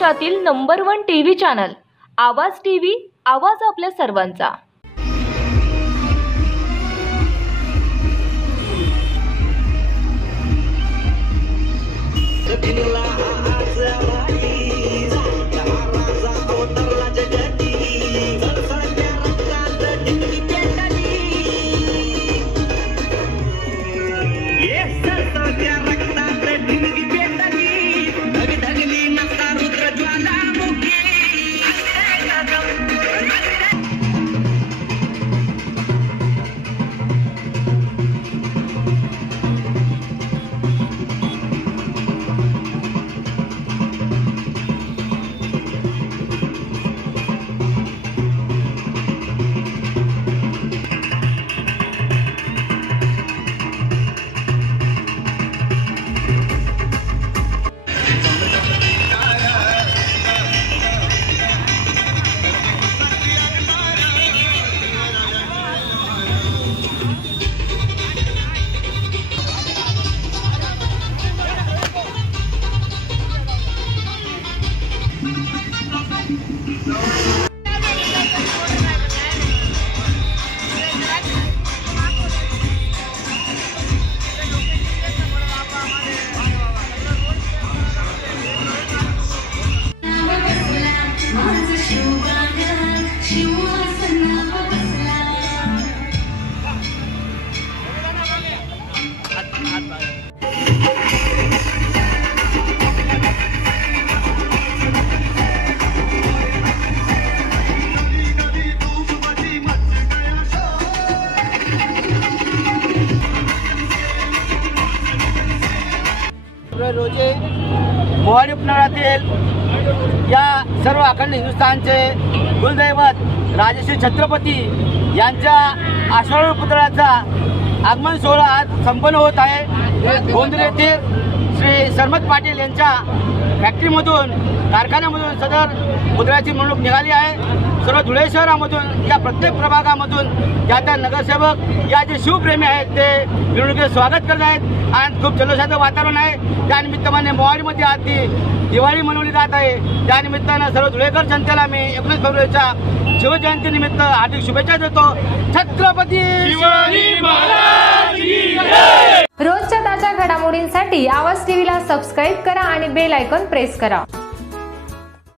महाराष्ट्रातील number 1 TV channel आवाज TV, आवाज आपल्या सर्वांचा। रोजी मोहाडी उपनगरातील या सर्व अखंड हिंदुस्थानचे कुलदैवत राजश्री छत्रपती यांच्या आषाढी पुतळ्याचा आगमन सोहळा आज संपन्न होत आहे। गोंदिया येथील श्री सरमत पाटील यांच्या फॅक्टरीमधून, कारखान्यामधून सदर पुतळ्याची मिरवणूक निघाली आहे। सर्व धुळे शहरामधून या प्रत्येक प्रभागामधून त्या नगरसेवक या जे शिवप्रेमी आहेत ते मिरवणुकीचे स्वागत करत आहेत आणि खूप जल्लोषाचं वातावरण आहे। त्या निमित्ताने मोहाडीमध्ये आज दिवाळी मनवली जात आहे। त्या निमित्तानं सर्व धुळेकर जनतेला मी 19 फेब्रुवारीच्या शिवजयंती निमित्त हार्दिक शुभेच्छा देतो। छत्रपती शिवाजी महाराज की जय। रोजच्या ताज्या घडामोडींसाठी आवाज टीव्हीला सबस्क्राइब करा आणि बेल आयकॉन प्रेस करा।